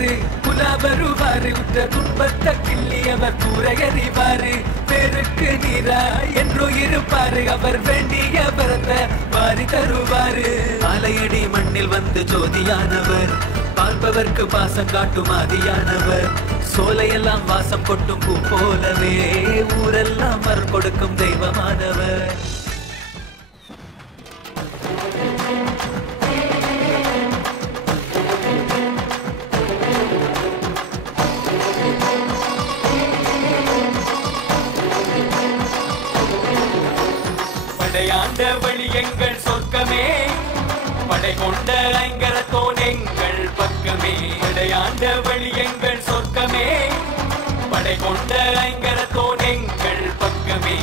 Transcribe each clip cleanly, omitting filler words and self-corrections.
வருவாரு புலா வருவாரு உற்ற துன்பத்தை கிள்ளி அவர் கூரையறிவாரு பேருக்கு நீரா என்றோ இருப்பாரு அவர் வேண்டிய வரத்தை வாரி தருவாரு ஆலையடி மண்ணில் வந்து ஜோதியானவர் பார்ப்பவர்க்கு பாசம் காட்டும் ஆதியானவர் சோலையெல்லாம் வாசம் கொட்டும் பூ போலவே ஊரெல்லாம் மரம் கொடுக்கும் தெய்வமானவர் படையாண்ட வழி எங்கள் சொர்க்கமே படை கொண்ட ஐங்கரத்தோன் எங்கள் பக்கமே படையாண்ட வழி எங்கள் சொர்க்கமே படை கொண்ட ஐங்கரத்தோன் எங்கள் பக்கமே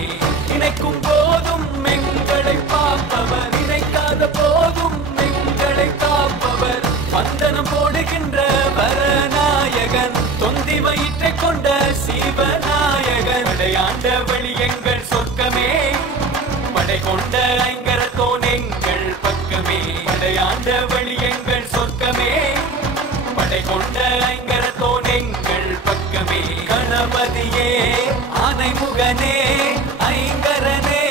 நினைக்கும் போதும் எங்களை பார்ப்பவர் நினைக்காத போதும் எங்களை காப்பவர் வந்தனம் போடுகின்ற வரநாயகன் தொந்தி வயிற்றை கொண்ட சிவநாயகன் படையாண்ட வழி எங்கள் சொர்க்கமே படை கொண்ட ஐங்கரத்தோன் எங்கள் பக்கமே படையாண்ட வழி எங்கள் சொர்க்கமே படை கொண்ட ஐங்கரத்தோன் எங்கள் பக்கமே கணபதியே ஆனைமுகனே ஐங்கரனே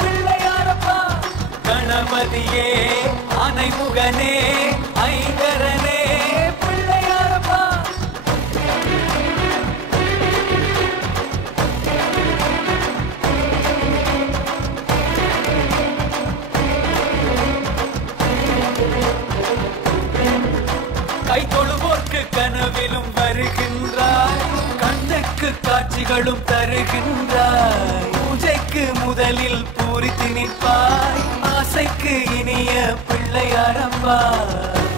பிள்ளையாரப்பா கணபதியே ஆனைமுகனே ஐங்கரனே பிள்ளையாரப்பா கை தொழுவோர்க்கு கனவிலும் வருகின்றார் கண்ணுக்கு காட்சிகளும் தருகின்றார் பூஜைக்கு முதலில் பூரித்து நிற்பாய் ஆசைக்கு இனிய பிள்ளையாரப்பா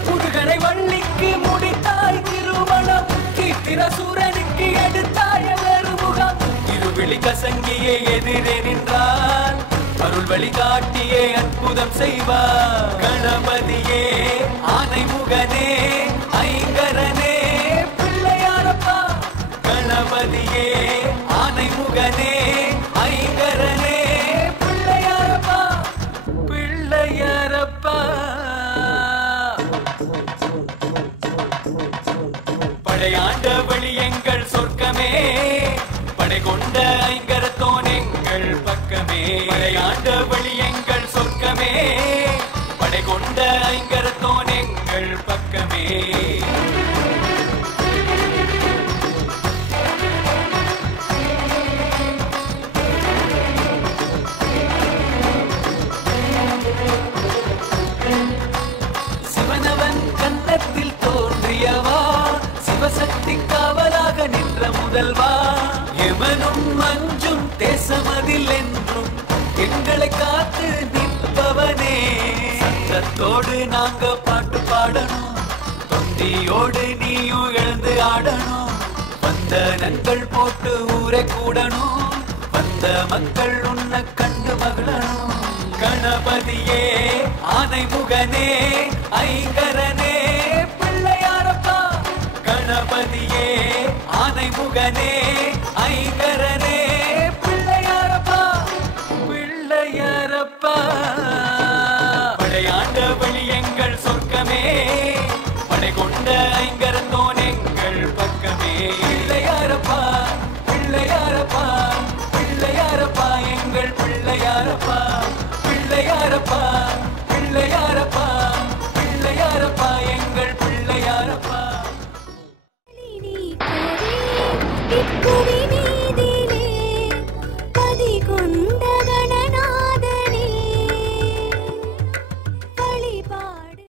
முருகனை வள்ளிக்கு முடித்தாய் திருமணம் கீர்த்திரசூரனுக்கு எடுத்தாய் முகம் இருவிழி கசங்கியே எதிரே நின்றார் அருள் வழி காட்டியே அற்புதம் செய்வார் கணபதியே ஆனைமுகனே ஐங்கரனே பிள்ளையாரப்பா கணபதியே ஆனைமுகனே ஐங்கரனே பிள்ளையாரப்பா பிள்ளையாரப்பா படையாண்ட வழி எங்கள் சொர்க்கமே படை கொண்ட ஐங்கரத்தோன் எங்கள் பக்கமே படையாண்ட வழி எங்கள் சொர்க்கமே படை கொண்ட ஐங்கரத்தோன் எங்கள் பக்கமே சிவனவன் கன்னத்தில் தோன்றியவா சிவசக்தி காவலாக நின்ற முதல்வா எவனும் மஞ்சும் தேசமதில் என்றும் எங்களை காத்து நிற்பவனே சத்தத்தோடு நாங்க பாட்டு பாடணும் தொந்தியோடு நீயும் எழுந்து ஆடணும் வந்த நண்கள் போட்டு ஊரை கூடணும் வந்த மக்கள் உன்னை கண்டு மகிழணும் கணபதியே ஆனைமுகனே ஐங்கரனே பிள்ளையாரப்பா கணபதியே ஆனைமுகனே ஐங்கரனே பிள்ளையாரப்பா பிள்ளையாரப்பா படையாண்ட வழி எங்கள் சொர்க்கமே படை கொண்ட ஐங்கரத்தோன் எங்கள் பக்கமே பிள்ளையாரப்பா பிள்ளையாரப்பா பிள்ளையாரப்பா எங்கள் பிள்ளையாரப்பா பிள்ளையாரப்பா பிள்ளையாரப்பா பிள்ளையாரப்பா எங்கள் பிள்ளையாரப்பா